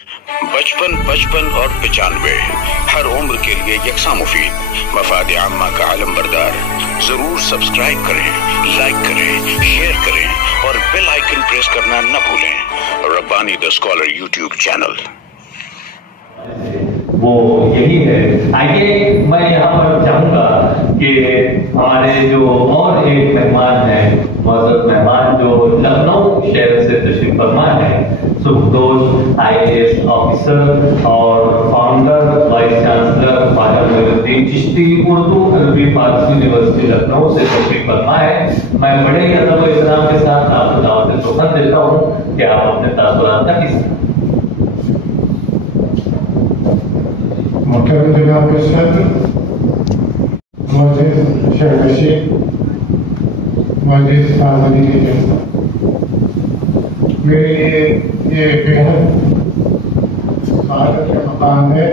55 55 اور 95 ہر عمر کے لیے یکساں مفید، مفاد عامہ کا علم بردار۔ ضرور سبسکرائب کریں، لائک کریں، شیئر کریں اور بیل آئیکن پریس کرنا نہ بھولیں۔ ربانی دا اسکالر یوٹیوب چینل۔ وہ یہی ہے۔ آئیے میں یہاں پر چاہوں گا کہ ہمارے جو اور ایک مہمان ہیں، معزز مہمان جو لکھنؤ شہر سے تشریف فرما ہے، سکھدوش IAS آفیسر اور فاؤنڈر وائس چانسلر خواجہ معین الدین چشتی اردو عربی فارسی یونیورسٹی لکھنؤ سے تشریف فرما ہے۔ میں بڑے ہی ادب و احترام کے ساتھ آپ کو دعوت سخن دیتا ہوں کہ آپ اپنے تاثرات کا حصہ۔ محترم جناب صدر، معزز شہنشی، معزز سامعین جلسہ، میرے لیے یہ بےحد سعادت کا مقام ہے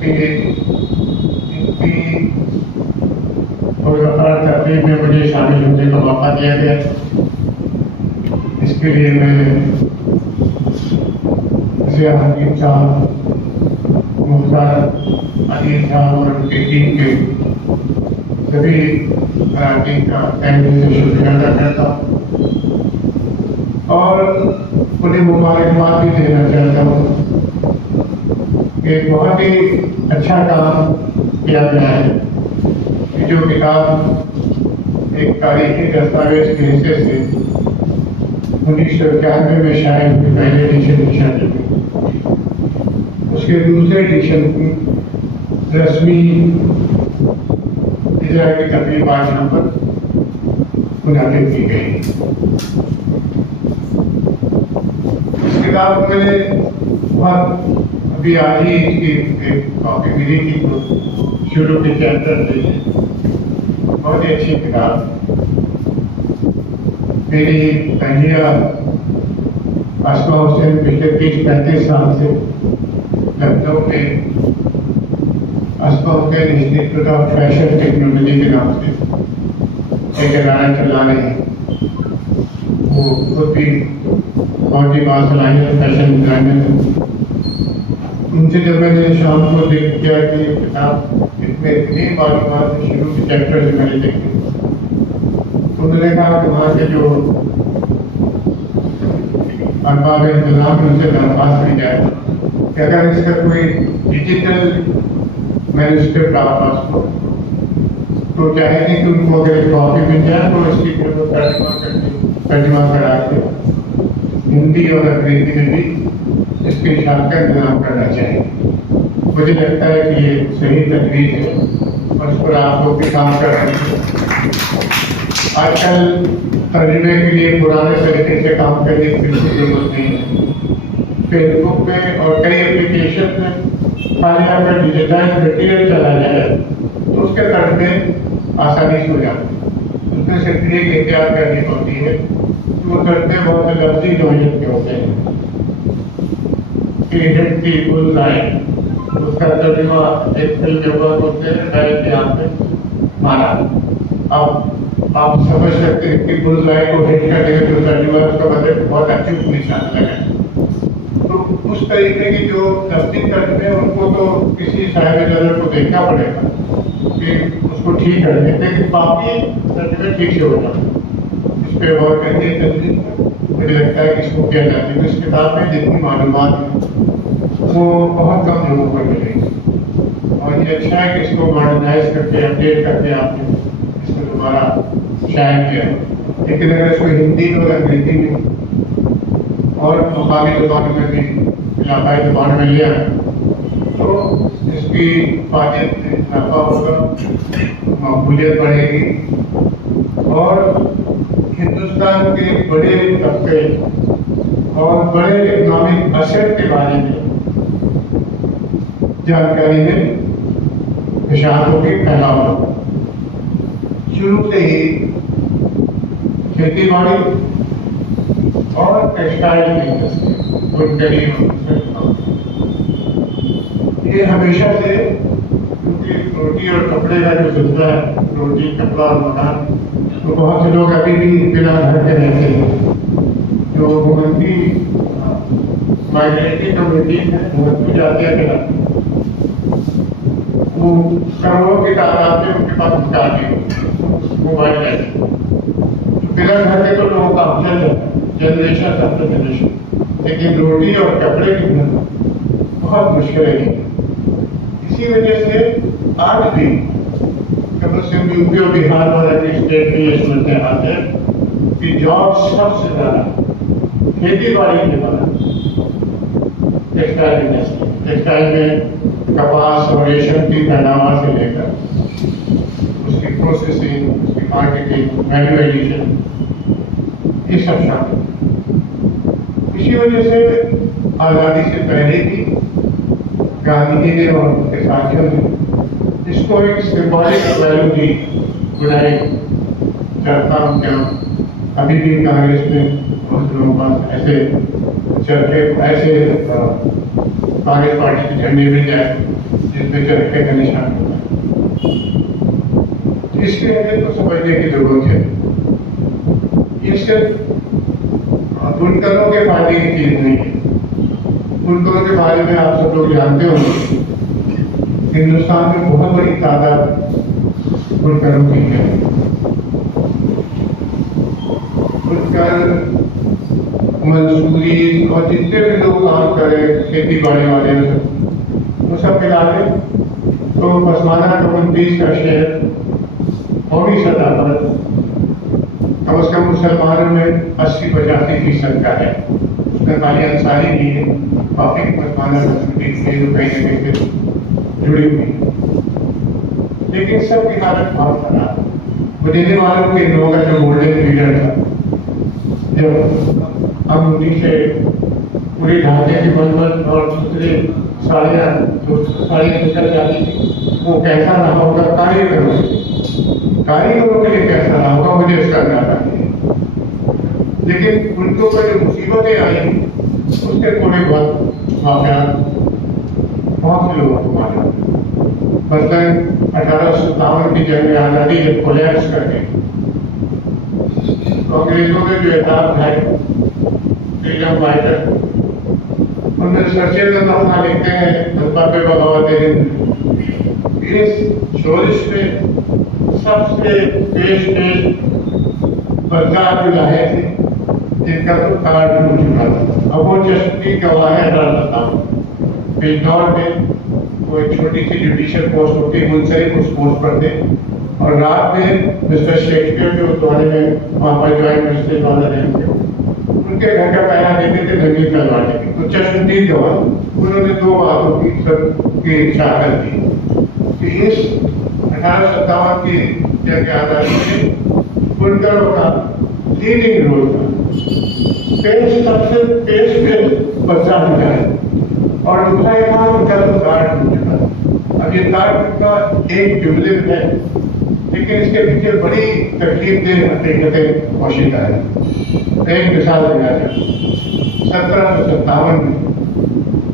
کہ اتنی پرافراز تقریب میں مجھے شامل ہونے کا موقع دیا گیا۔ اس کے لیے میں ضیاء حمید صاحب، مختار عزیز صاحب اور ان کی ٹیم کے سبھی اراکین کا تہہ دل سے شکریہ ادا کرتا ہوں اور انہیں مبارکباد بھی دینا چاہتا ہوں کہ بہت ہی اچھا کام کیا گیا ہے کہ جو کتاب ایک تاریخی دستاویز کے حصے سے 1991 میں شائع ہوئی، پہلے ایڈیشن شامل ہوئی، اس کے دوسرے ایڈیشن کی رسمی اجرا کی تقریب آج یہاں پر منعقد کی گئی۔ اس کتاب کو میں نے بہت ابھی آج ہی اس کی ایک کاپی ملی تھی تو شروع کے چیپٹر سے، بہت ہی اچھی کتاب۔ میری تہیہ اسماء حسین پچھلے 30-35 سال سے لکھنؤ کے اسماء حسین انسٹیٹیوٹ آف فیشن ٹیکنالوجی کے نام سے ایک ادارہ چلا رہے ہیں۔ وہ خود بھی بہت ہی باصلاحیت فیشن ڈیزائنر ہیں۔ ان سے جب میں نے شام کو ذکر کیا کہ یہ کتاب اس میں اتنی معلومات شروع کے چیپٹر سے میں نے دیکھی، انہوں نے کہا کہ وہاں کے جو ارباب انتظام ان سے درخواست کی جائے کہ اگر اس کا کوئی ڈیجیٹل مینوسکرپٹ آپ پاس ہو تو چاہے گی کہ ان کو اگر ایک کاپی مل جائے تو اس کی ترجمہ کرا کے ہندی اور انگریزی میں بھی اس کے اشاعت کا انتظام کرنا چاہیے۔ مجھے لگتا ہے کہ یہ صحیح تجویز ہے اور اس پر آپ لوگ بھی کام کر رہے ہیں۔ آج کل ترجمے کے لیے پرانے طریقے سے کام کرنے کی بالکل ضرورت نہیں ہے۔ فیس بک میں اور کئی اپلیکیشن میں خالی اگر ڈیجیٹائز مٹیریل چلا جائے تو اس کے ترجمے آسانی سے ہو جاتے ہیں۔ اس میں صرف ایک احتیاط کرنی ہوتی ہے کہ وہ ترجمے بہت لفظی نوعیت کے ہوتے ہیں کہ ہٹ کی بل لائن، اس کا ترجمہ ایک فل کے اوپر ہوتے ہیں، ڈائریکٹ یہاں پہ مانا۔ اب آپ سمجھ سکتے ہیں کہ بل لائن کو ہٹ کرنے کا جو ترجمہ اس کا مطلب بہت اچھی نشان لگا۔ تو اس طریقے کی جو لفظی ترجمے ان کو تو کسی صاحب نظر کو دیکھنا پڑے گا کہ اس کو ٹھیک کر دیں، لیکن باقی ترجمے ٹھیک سے ہو جائیں۔ اس پہ غور کرنے کی تجویز مجھے لگتا ہے کہ اس کو کیا جاتی ہے۔ اس کتاب میں جتنی معلومات ہیں وہ بہت کم لوگوں کو ملے گی اور یہ اچھا ہے کہ اس کو ماڈرنائز کر کے اپڈیٹ کر کے آپ نے اس کو دوبارہ شائع کیا ہے۔ لیکن اگر اس کو ہندی اور انگریزی میں اور مقامی زبانوں میں بھی علاقائی زبانوں میں لیا ہے تو اس کی فعالیت میں اضافہ ہوگا، مقبولیت بڑھے گی اور ہندوستان کے بڑے طبقے اور بڑے اکنامک اثر کے بارے میں جانکاری میں اشاعت ہوگی، پھیلاؤ ہوگا۔ شروع سے ہی کھیتی باڑی اور ٹیکسٹائل کی انڈسٹری یہ ہمیشہ سے، کیونکہ روٹی اور کپڑے کا جو سلسلہ ہے، روٹی کپڑا اور مکان، تو بہت سے لوگ ابھی بھی بنا گھر کے رہتے ہیں جو حکومتی माइग्रेटरी कम्युनिटीज हैं, वो जातियाँ कहलाती हैं, वो करोड़ों की तादाद में उनके पास अधिकार नहीं होते, मोबाइल ऐसे बिना घर के तो लोगों का चल जाता है, जनरेशन आफ्टर जनरेशन, लेकिन रोटी और कपड़े की बहुत मुश्किल है। इसी वजह से आज भी कभी सिंध, यूपी और बिहार वाला के स्टेट में ये समझते आते हैं कि जॉब सबसे ज्यादा खेती बाड़ी के बाद टेक्सटाइल इंडस्ट्री, टेक्सटाइल में कपास और रेशम की पैदावार से लेकर उसकी प्रोसेसिंग, उसकी मार्केटिंग, वैल्यू एडिशन, ये सब शामिल। इसी वजह से आज़ादी से पहले भी गांधी जी ने और उनके साथियों ने इसको एक सिंबॉलिक वैल्यू दी, बुराई चरखा उनके अभी भी कांग्रेस में बहुत लोगों के पास ऐसे चरखे, ऐसे कांग्रेस पार्टी के झंडे मिल जाए जिसमें चरखे का निशान होता है। इसके लिए तो समझने की जरूरत है। ये सिर्फ बुनकरों के फायदे की चीज नहीं है। बुनकरों के बारे में आप सब लोग जानते होंगे, हिंदुस्तान में बहुत बड़ी तादाद बुनकरों की है। बुनकर, मजदूरी और जितने भी लोग काम करें, खेती बाड़ी वाले, वो सब मिला के तो पसमाना कम्युनिटीज का शेयर कौमी सतह पर कम से कम मुसलमानों में 80-85% का है। उसमें खाली अंसारी नहीं है, बाकी मुसलमाना कम्युनिटीज से जो कहीं ना कहीं से जुड़ी हुई है, लेकिन सबकी हालत बहुत खराब है। मुझे मालूम कि इन लोगों का जो गोल्डन पीरियड था, जब हम उन्हीं से पूरी ढांचे की बनबन और दूसरे साड़ियाँ निकल जाती थी, वो कैसा रहा होगा कारीगरों के लिए कैसा रहा होगा, मुझे इसका अंदाजा नहीं है। लेकिन उनको पर जो मुसीबतें आई उसके थोड़े बहुत वाक़यात बहुत से लोगों को मालूम। मसलन 1857 की जंग आज़ादी जब कोलैप्स कर गई, तो अंग्रेजों ने जो एहसास उठाए, फ्रीडम फाइटर, उनमें सर्चेज अपना लिखते हैं हल्का पे बगावत है। इस शोरिश में सबसे पेश बदलाव जो लाए थे, जिनका तो कार्ड टूट चुका था। अब वो चश्मी गवाहें डालता हूँ। बिजनौर में वो एक छोटी सी जुडिशियल पोस्ट होती है, मुंसलिक उस पोस्ट पर थे, और रात में मिस्टर शेक्सपियर जो उस दौरे में वहाँ पर ज्वाइंट मिनिस्टर वाला रहते थे, उनके घर का पहला देते थे नंगी तलवार की। तो चश्मदीद गवाह उन्होंने 2 बातों की सबकी इशारत की कि इस 1857 की जंग आज़ादी में बुनकरों का लीडिंग रोल था। सबसे बचा हुआ है, और दूसरा एक था उनका तो कार्ड टूट चुका। अब ये कार्ड का एक जुमले में है, लेकिन इसके पीछे बड़ी तकलीफ देह हकीकतें पोशीदा है। एक मिसाल देना चाहूँ, 1757 में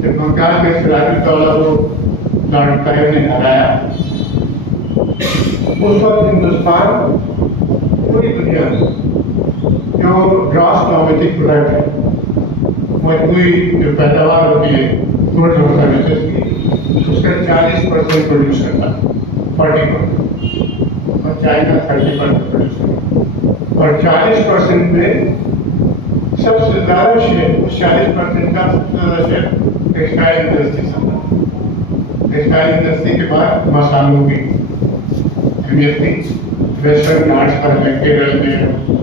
जब बंगाल में सिराजुद्दौला को लॉर्ड क्लाइव ने हराया, उस वक्त हिंदुस्तान पूरी दुनिया में जो ग्रॉस डोमेस्टिक प्रोडक्ट है, मजबूरी जो पैदावार होती है गुड्स और सर्विसेज की, उसका 40% प्रोड्यूस करता है, 40%, और चाइना 30% प्रोड्यूस करता है। और 40% में सबसे ज्यादा शेयर, उस 40% का सबसे ज्यादा शेयर टेक्सटाइल इंडस्ट्री संभालता है। टेक्सटाइल इंडस्ट्री के बाद मसालों की अहमियत थी। वेस्टर्न घाट्स पर केरल में,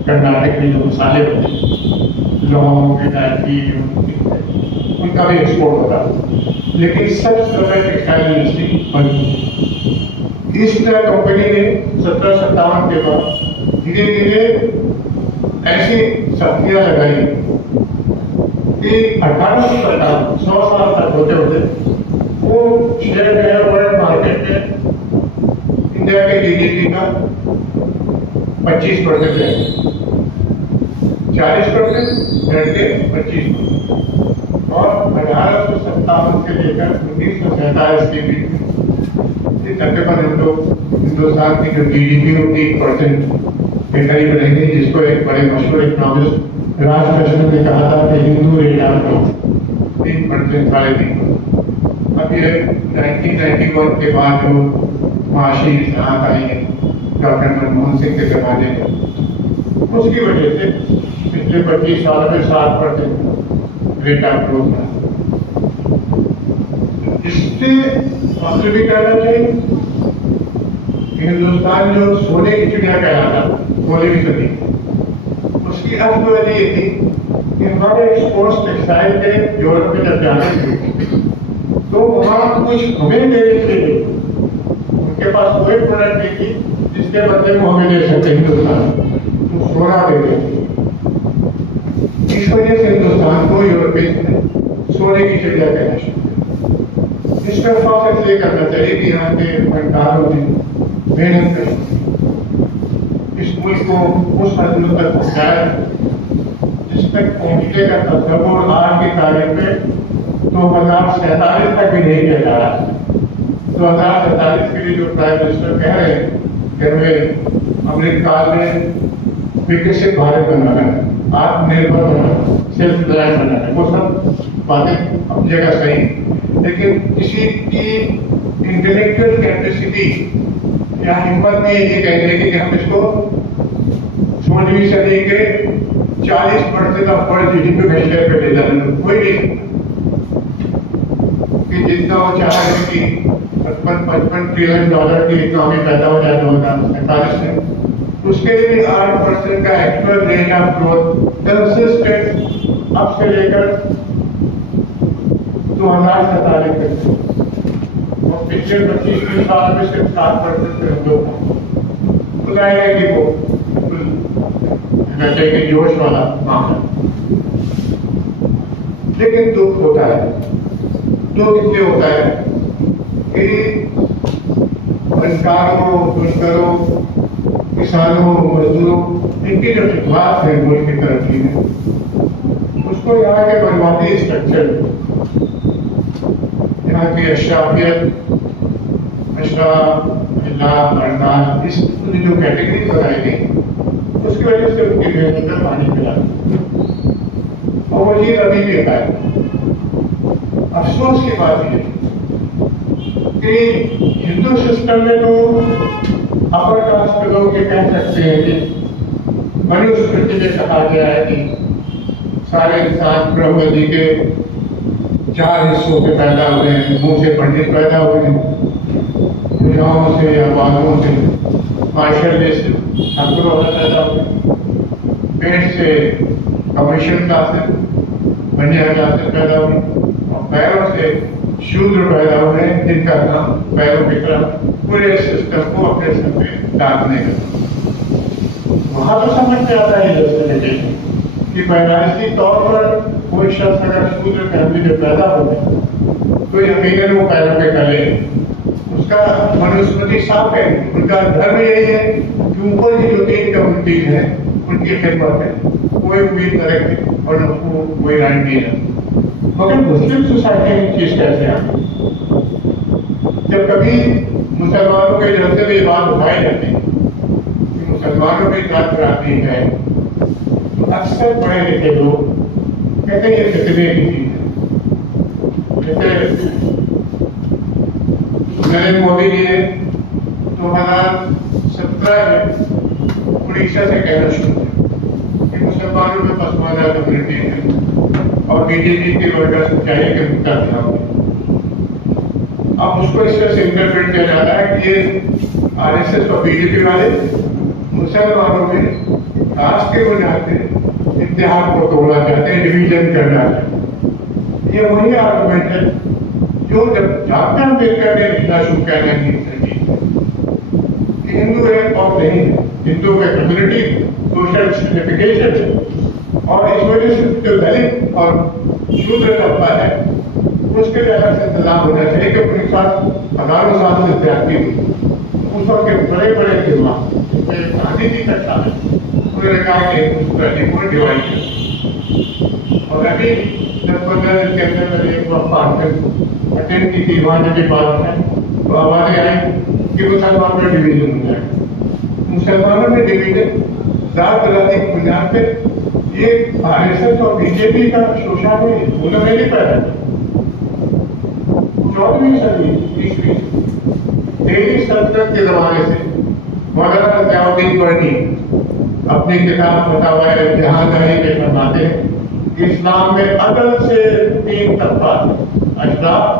कर्नाटक में जो मसाले होते हैं, लौंग, इलायची, उनका भी एक्सपोर्ट होता है। लेकिन सबसे ज्यादा टेक्सटाइल इंडस्ट्री बंद। ईस्ट इंडिया कंपनी ने 1757 के बाद धीरे धीरे ऐसी सख्तियां लगाई कि 1857 100 साल तक होते होते वो शेयर गया वर्ल्ड मार्केट में इंडिया के जीडीपी का 25% है, 40% घट के 25%। और 1857 से लेकर 1947 के बीच में तकरीबन हम लोग हिंदुस्तान की जो जीडीपी 1% के करीब रह गई, जिसको एक बड़े मशहूर इकोनॉमिस्ट राज कृष्ण ने कहा था कि हिंदू रेट ऑफ ग्रोथ, 3%, 3.5%। اب یہ 1991 کے بعد جو معاشی اصلاحات آئی ہیں ڈاکٹر منموہن سنگھ کے زمانے میں، اس کی وجہ سے پچھلے 25 سال میں 7% ریٹ آف گروتھ تھا۔ اس سے فخر بھی کرنا چاہیے کہ ہندوستان جو سونے کی چڑیا کہلاتا تھا 16ویں صدی، اس کی اصل وجہ یہ تھی کہ ہمارے ایکسپورٹس ٹیکسٹائل کے یورپ میں جب جانے تھے تو وہاں کچھ ہمیں دینے کے لیے ان کے پاس کوئی پروڈکٹ نہیں تھی جس کے بدلے میں ہمیں دے سکتے ہندوستان، تو سونا دیتے تھے۔ اس وجہ سے ہندوستان کو یورپین نے سونے کی چڑیا کہنا شروع کیا۔ اس کا فخر یہ کرنا چاہیے کہ یہاں کے فنکاروں نے محنت کری، اس ملک کو اس حد تک پہنچایا جس تک پہنچنے کا تصور آج کی تاریخ میں 2047 تک بھی نہیں کیا جا رہا۔ 2047 کے لیے جو پرائم منسٹر کہہ رہے ہیں کہ ہمیں امریکہ میں وکست بھارت بنانا ہے، آتم نربھر بنانا ہے، سیلف ریلائنٹ بنانا ہے، وہ سب باتیں اپنی جگہ صحیح، لیکن کسی کی انٹلیکچوئل کیپیسٹی یا ہمت نہیں یہ کہنے کی کہ ہم اس کو 16ویں صدی کے 40% of world G D P کا شیئر پہ لے جانا، کوئی نہیں کہ جتنا وہ چاہ رہے ہیں کہ 55 ٹریلین ڈالر کی اکنامی پیدا ہو جائے 2047 میں، اس کے لیے 8% کا actual rate of growth consistent اب سے لے کر 2047 تک، اور پچھلے 25 سال میں صرف 7% پہ ہم لوگ بظاہر ہے کہ وہ کہ جوش والا معاملہ، لیکن دکھ ہوتا ہے۔ دکھ اس لیے ہوتا ہے کہ فنکاروں، بنکروں، کسانوں، مزدوروں، ان کی جو خدمات ہے ملک کی ترقی میں، اس کو یہاں کے معلوماتی اسٹرکچر، یہاں کی اشرافیت، اشراف، اللہ، ارنان، اس کی جو کیٹیگری بنائی گئی اس کی وجہ سے ان کی محنت کا پانی پلا، اور وہ چیز ابھی بھی ہے۔ افسوس کی بات یہ کہ ہندو سسٹم میں تو اپر کاسٹ کے لوگ یہ کہہ سکتے ہیں کہ منوسمرتی میں کہا گیا ہے کہ سارے انسان برہما جی کے 4 حصوں کے پیدا ہوئے ہیں، منہ سے پنڈت پیدا ہوئے ہیں، بھجاؤں سے یا بالوں سے، معاشرے سے ٹھاکر والا پیدا ہوئے، پیٹ سے کمیشن کلاسز، بنیا کلاسز پیدا ہوئی، اور پیروں سے شودر پیدا ہوئے ہیں جن کا کام پیروں کی طرف پورے سسٹم کو اپنے سر پہ ڈالنے کا۔ وہاں تو سمجھ میں آتا ہے جسٹیفیکیشن کہ پیدائشی طور پر کوئی شخص اگر شودر فیملی میں پیدا ہو تو یقیناً وہ پیروں پہ کرے، اس کا منوسمرتی صاف ہے، ان کا دھرم یہی ہے کہ اوپر کی جو 3 کمیونٹیز ہیں ان کی خدمت ہے، کوئی امید نہ رکھے اور ان کو کوئی رائٹ نہیں ہے۔ مگر مسلم سوسائٹی میں چیز کیسے آتی؟ جب کبھی مسلمانوں کے جلسے میں یہ بات اٹھائی جاتی ہے کہ مسلمانوں میں ذات برادری ہے، تو اکثر پڑھے لکھے لوگ کہتے ہیں یہ فتنے کی چیز ہے۔ جیسے نریندر مودی جی نے 2017 میں اڑیسہ سے کہنا شروع کیا کہ مسلمانوں میں پسماندہ کمیونٹی ہے اور بی جے پی کے ورکرز چاہیے کہ ان کا دھیان دیں۔ اب اس کو اس طرح سے انٹرپریٹ کیا جاتا ہے کہ یہ آر ایس ایس اور بی جے پی والے مسلمانوں میں کاسٹ کے بنیاد پہ اتحاد کو توڑنا چاہتے ہیں، ڈویژن کرنا چاہتے ہیں۔ یہ وہی آرگومنٹ ہے جو جب ڈاکٹر امبیڈکر نے لکھنا شروع کیا 1930 کہ ہندو ایک قوم نہیں ہے، ہندو کا کمیونٹی سوشل سگنیفیکیشن ہے، اور اس وجہ سے جو دلت اور شودر طبقہ ہے اس کے لیے الگ سے انتظام ہونا چاہیے کہ اپنے ساتھ ہزاروں سال سے زیادتی ہوئی۔ اس وقت کے بڑے بڑے خدمات گاندھی جی کا شامل انہوں نے کہا کہ ہندوستانی کو ڈیوائڈ کر، اور ابھی 10-15 دن کے اندر میں نے ایک وقت اٹینڈ کی تھی، وہاں جب یہ بات ہے تو آوازیں آئی کہ مسلمانوں میں ڈویژن ہو جائے۔ مسلمانوں میں ڈویژن ذات برادری کی بنیاد پہ ये आरएसएस और बीजेपी का शोषण नहीं, उन्होंने नहीं पैदा किया। 14वीं सदी 20वीं 23 संस्कृत के जमाने से मौलाना ज़ियाउद्दीन बर्नी अपनी किताब फतवा इत्तेहादारी में फरमाते हैं कि इस्लाम में अदल से 3 तबका, अशराफ,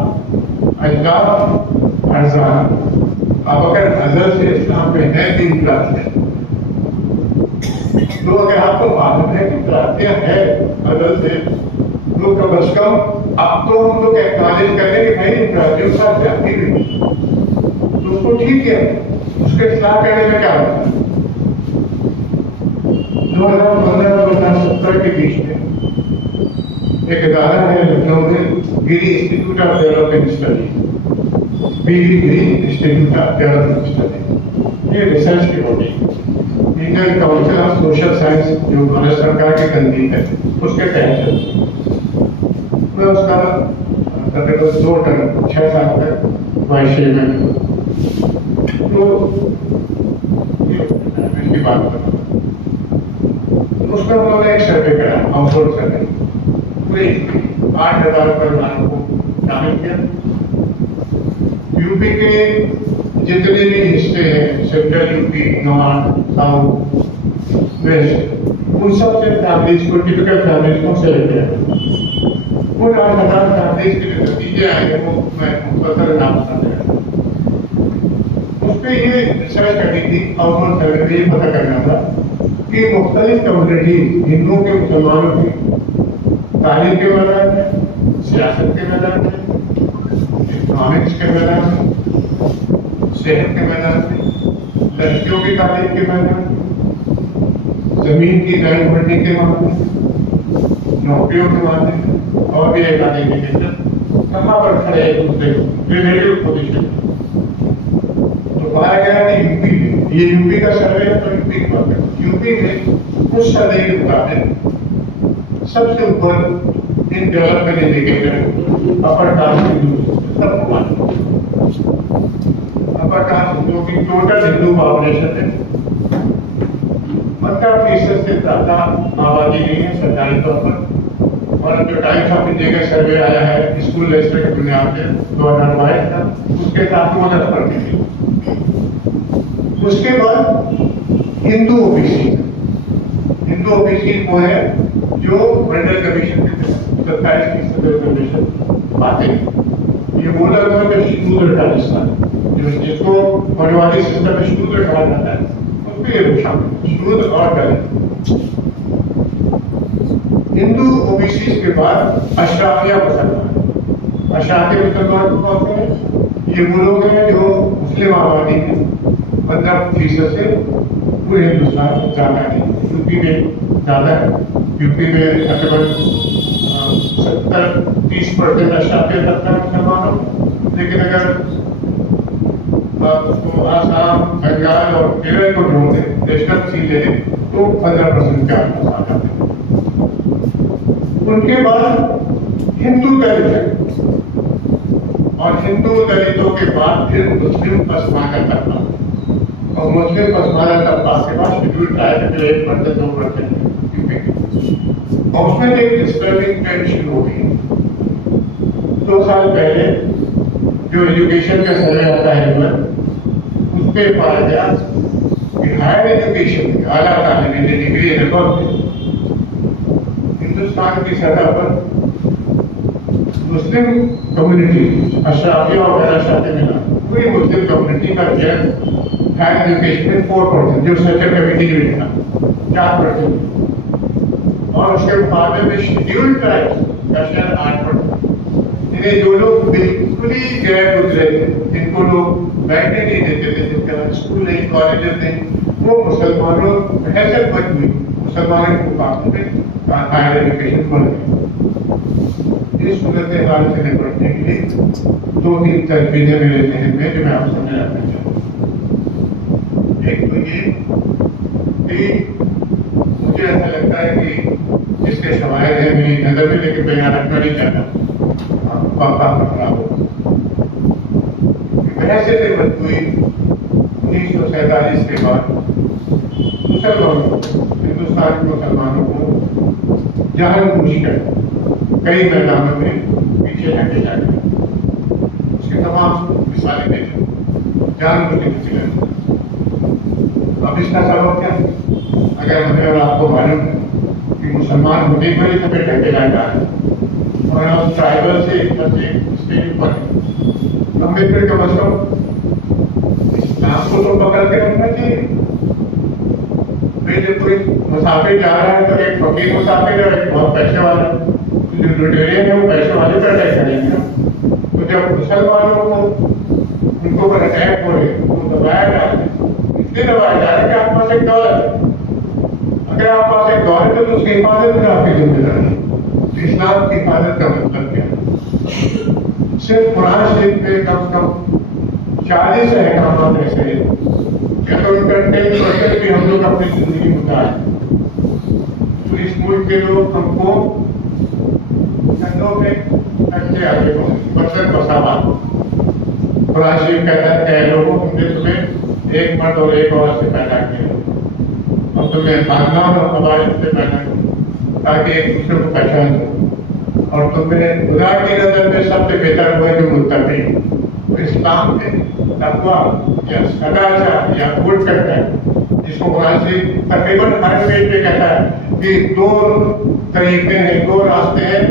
अजलाफ, अरजान। अब अगर अदल से इस्लाम में है 3 क्लासें, तो अगर आपको मालूम है कि क्लासें है अदल से, तो कम अज कम अब तो हम लोग एक्नॉलेज करें कि भाई क्लासें साथ जाती हुई, तो उसको ठीक है, उसके खिलाफ कहने में क्या होता है। 2015-2017 के बीच में एक इदारा है लखनऊ में, Giri institute of development study, Giri institute of development study, ये रिसर्च की body, Indian council of social science जो भारत सरकार की तंजीम है, उसके तहत मैं उसका तकरीबन 2 टर्म 6 साल तक वाइस चेयरमैन, तो इसकी बात कर रहा हूँ। उसमें उन्होंने एक सर्वे करा, हाउसहोल्ड सर्वे, पूरे 8,000 परिवारों को शामिल किया। यूपी के जितने भी हिस्से हैं, central UP, north, south, west, उन सब से फैमिलीज को, टिपिकल फैमिलीज को सेलेक्ट किया। उन 8,000 फैमिलीज के जो नतीजे आए वो मैं मुख्तसर नाम बता रहा हूँ। उसपे ये रिसर्च करनी थी, हाउसहोल्ड सर्वे में ये पता करना था कि मुख्तलिफ कम्युनिटी, हिंदुओं के, मुसलमानों की तालीम के मैदान में, सियासत के मैदान में, इकोनॉमिक्स के मैदान में, सेहत के मैदान में, लड़कियों की तालीम के मैदान में, जमीन की रैंक बढ़ने के मामले में, नौकरियों के मामले में, और भी एक आगे इंडिकेटर कहाँ पर खड़े एक दूसरे रिलेटिव पोजिशन। तो पाया गया कि यूपी में, ये यूपी का सर्वे है तो यूपी की बात है, यूपी में उस सर्वे के मुताबिक सबसे ऊपर in development indicator upper caste Hindu, सबको मालूम, अपर कास्ट जो कि टोटल हिंदू पॉपुलेशन है 15% से ज्यादा आबादी नहीं है सरकारी तौर पर। और जो टाइम्स ऑफ इंडिया का सर्वे आया है स्कूल रजिस्टर की बुनियाद पर 2022 का, उसके साथ वो 10% थी। उसके बाद हिंदू ओबीसी, हिंदू ओबीसी वो है जो मंडल कमीशन के 27% रिजर्वेशन पाते हैं। ये वो लोग हैं जो शूद्र राजस्थान, जिसको परिवारिक सिस्टम में शूद्र कहा जाता है, उसको ये शामिल शूद्र और दलित। हिंदू ओबीसी के बाद अशराफिया मुसलमान, अशराफिया मुसलमान कौन से हैं? ये वो लोग हैं जो मुस्लिम आबादी में 15% से पूरे हिंदुस्तान में ज्यादा नहीं, यूपी में ज्यादा है। यूपी में तकरीबन 70-30% अशराफिया तबका मुसलमानों, लेकिन अगर उसको आसाम, बंगाल और केरल को जोड़ दें, नेशनल सी ले लें, तो 15% के आसपास आ जाते हैं। उनके बाद हिंदू दलित है, और हिंदू दलितों के बाद फिर मुस्लिम पसमानदा तबका, और मुस्लिम पसमानदा तबका के बाद शेड्यूल ट्राइब जो 1% 2% यूपी, और उसमें एक डिस्टर्बिंग ट्रेंड शुरू हो गई। 2 साल पहले जो एजुकेशन का सर्वे आता है उसपे पाया गया कि हायर एजुकेशन, आला तालीम, डिग्री रिकॉर्ड में हिंदुस्तान की सतह पर मुस्लिम कम्युनिटी, अशराफिया और गैर अशराफिया मिला, पूरी मुस्लिम कम्युनिटी का शेयर हायर एजुकेशन में 4%, जो सेंट्रल कमेटी ने मिला 4%, और उसके मुकाबले में शेड्यूल्ड ट्राइब्स का शेयर 8%। इन्हें जो लोग बिल्कुल ही गैर गुजरे थे, जिनको लोग बैठने नहीं देते थे, जिनका स्कूल नहीं, कॉलेज नहीं, वो मुसलमानों हैसियत बच हुई, मुसलमानों के मुकाबले में हायर एजुकेशन बढ़ गई। इस सूरत हाल से निपटने के लिए 2-3 तजवीजें मेरे जहन में जो मैं आप सामने रखना चाहता हूँ। एक तो ये कि मुझे ऐसा लगता है कि जिसके शवायद है मेरी नजर में, लेकिन मैं यहाँ रखना नहीं चाहता, खराब हो वैसे से बच हुई 1947 के बाद ہندوستان کے مسلمانوں کو جان بوجھ کر کئی میدانوں میں پیچھے ہٹے جائے گا. اس کی تمام مثالیں دیکھیں جان بوجھ کے پیچھے. اب اس کا سبب کیا ہے؟ اگر ہمیں اور آپ کو معلوم ہے کہ مسلمان ہونے پر ہی ہمیں ڈھکے جا رہا ہے اور ہم ٹرائبل سے اسٹیج پر ہیں، ہمیں پھر کم از کم اسلام کو تو پکڑ کے رکھنا چاہیے. جب کوئی مسافر جا رہا ہے تو ایک فقیر مسافر ہے اور ایک بہت پیسے والا. جو لٹیرین ہے وہ پیسے والے پر اٹیک کریں گے. تو جب مسلمانوں کو ان کو پر اٹیک ہو رہے ان کو دبایا جا رہا ہے، اس لیے دبایا جا رہا ہے کہ آپ پاس ایک دولت ہے. اگر آپ پاس ایک دولت ہے تو اس کی حفاظت میں آپ کی ذمہ داری ہے. اسلام کی حفاظت کا مطلب کیا ہے؟ صرف قرآن شریف میں کم از کم 40 احکامات ایسے ہیں کہ تو ان کا 10% بھی ہم لوگ اپنی زندگی میں اتاریں تو اس ملک کے لوگ ہم کو کندھوں پہ رکھ کے آگے بچت مساوات. قرآن شریف کہتا ہے کہ لوگوں ہم نے تمہیں ایک مرد اور ایک عورت سے پیدا کیا اور تمہیں خاندان اور قبائل سے پیدا کیا تاکہ ایک دوسرے کو پہچان دو اور تمہیں خدا کی نظر میں سب سے بہتر ہوئے جو متقی. تو اسلام میں تقویٰ یا سداچار یا گڈ کرتا ہے جس کو قرآن سے تقریباً ہر پیج پہ کہتا ہے کہ 2 طریقے ہیں، 2 راستے ہیں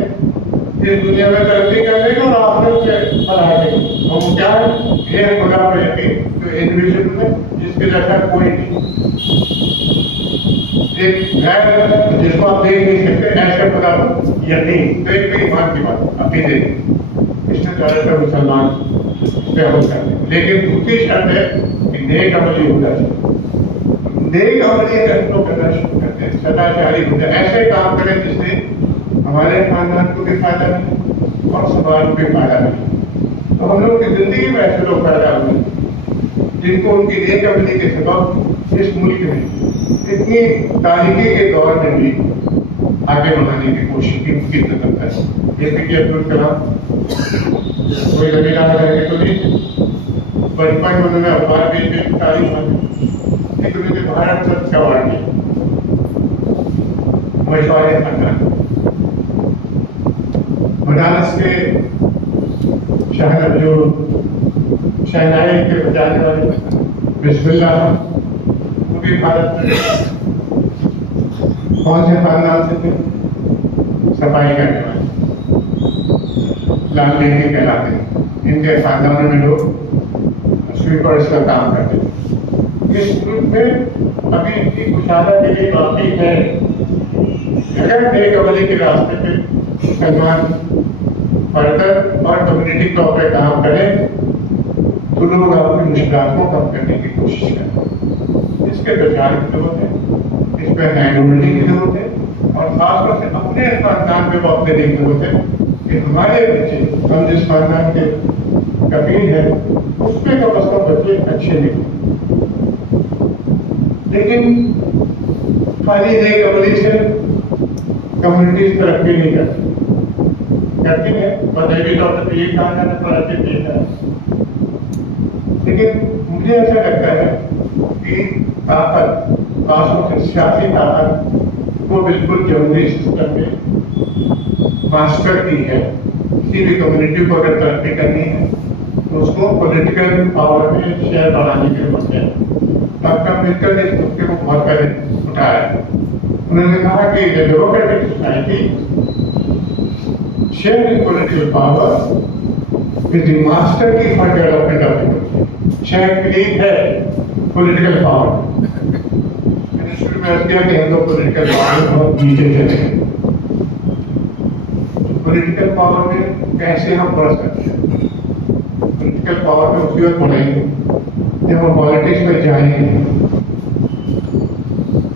اس دنیا میں ترقی کرنے کا اور آخرت سے فلاح کے. اور وہ کیا ہے؟ یہ ہے خدا پر یقین جو انڈیویژل میں جس کے جیسا کوئی نہیں. ایک غیر جس کو آپ دیکھ نہیں سکتے ایسے خدا پر یقین تو ایک ایمان کی بات عقیدے اس نے زیادہ تر مسلمان پہ عمل کرتے ہیں. لیکن دوسری شرط ہے کہ نیک عملی ہونا چاہیے. نیک عملی رسموں کرنا شروع کرتے ہیں، سداچاری ہوتے ہیں، ایسے کام کریں جس سے ہمارے خاندان کو بھی فائدہ ملے اور سماج کو بھی فائدہ ملے. تو ہم لوگ کی زندگی میں ایسے لوگ پیدا ہوئے جن کو ان کی نیک عملی کے سبب اس ملک میں اتنی تاریخی کے دور میں بھی آگے بڑھانے کی کوشش کی کرتا ہے. جیسے کہ عبد الکلام کوئی زمین آگے تو نہیں، بچپن میں انہوں نے اخبار بیچ میں تعلیم حاصل ایک انہوں نے بھارت سب کا وار کیا مشورے خاندان. بنارس کے شہر جو شہنائی کے بجانے والے بسم اللہ وہ بھی بھارت میں کون سے خاندان سے تھے؟ صفائی کرنے والے لال نہری کہلاتے ہیں. ان کے خاندانوں میں لوگ سویپرس کا کام کرتے ہیں. اس ملک میں ابھی ان کی کشادہ کے لیے باقی ہے. اگر نیک عملی کے راستے پہ مسلمان فردر اور کمیونٹی طور پہ کام کریں تو لوگ اپنی مشکلات کو کم کرنے کی کوشش کریں. اس کے بچانے کی ضرورت ہے، اس پہ ہینڈ ہولڈنگ کی ضرورت ہے اور خاص طور سے اپنے خاندان پہ وقت دینے کی ضرورت ہے کہ ہمارے بچے ہم جس خاندان کے کبیر ہیں اس پہ کم از کم بچے اچھے نکلیں. لیکن خالی نیک عملی سے کمیونٹیز ترقی نہیں کرتی ہیں. مذہبی طور پر یہ کہا جاتا ہے پر نہیں ہے. لیکن مجھے ایسا لگتا ہے کہ طاقت خاص طور سے سیاسی طاقت وہ بالکل جمہوری سسٹم میں ماسٹر کی ہے. کسی بھی کمیونٹی کو اگر ترقی کرنی ہے تو اس کو پولیٹیکل پاور میں شیئر بڑھانے کی ضرورت ہے. ڈاکٹر امبیڈکر نے اس مسئلے کو بہت پہلے اٹھایا. انہوں نے کہا کہ democratic society sharing political power is the master key for development of the share کی لیڈ ہے پولیٹیکل پاور. میں نے شروع میں کیا کہ ہم لوگ پولیٹیکل پاور بہت نیچے چلے ہیں. پولیٹیکل پاور میں کیسے ہم بڑھ سکتے ہیں؟ پولیٹیکل پاور میں اسی وقت بڑھیں گے جب ہم پالیٹکس میں جائیں گے.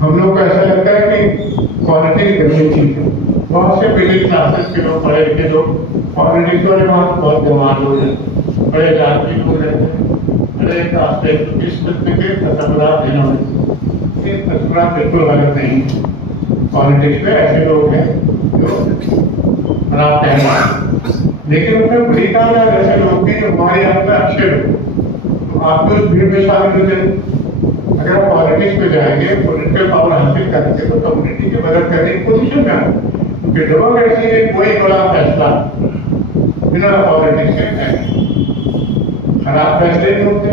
ہم لوگ کو ایسا لگتا ہے کہ پالیٹکس کرنی چاہیے. بہت سے مڈل کلاسز کے لوگ پڑھے لکھے لوگ پالیٹکس والے وہاں بہت جوان لوگ ہیں، بڑے جانتی لوگ رہتے ہیں، بڑے راستے اس قسم کے تصورات ہیں. یہ تصورات بالکل غلط نہیں. پالیٹکس میں ایسے لوگ ہیں جو خراب کہنا ہے، لیکن ان میں بری کام ایسے لوگ بھی جو ہمارے یہاں پہ اچھے لوگ. تو آپ کو اس بھیڑ میں شامل ہو جائیں. अगर आप पॉलिटिक्स में जाएंगे, पॉलिटिकल पावर हासिल करेंगे तो कम्युनिटी की मदद करने की पोजीशन में आए। क्योंकि डेमोक्रेसी में कोई बड़ा फैसला बिना पॉलिटिक्स के नहीं। खराब फैसले भी होते,